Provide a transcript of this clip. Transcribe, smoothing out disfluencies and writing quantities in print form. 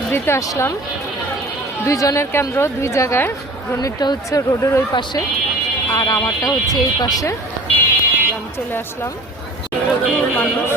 Vote দিতে আসলাম। দুইজনের কেন্দ্র দুই জায়গায়। রনিরটা হচ্ছে রোডের ওই পাশে, আর আমারটা হচ্ছে এই পাশে। আমি চলে আসলাম। প্রচুর মানুষ।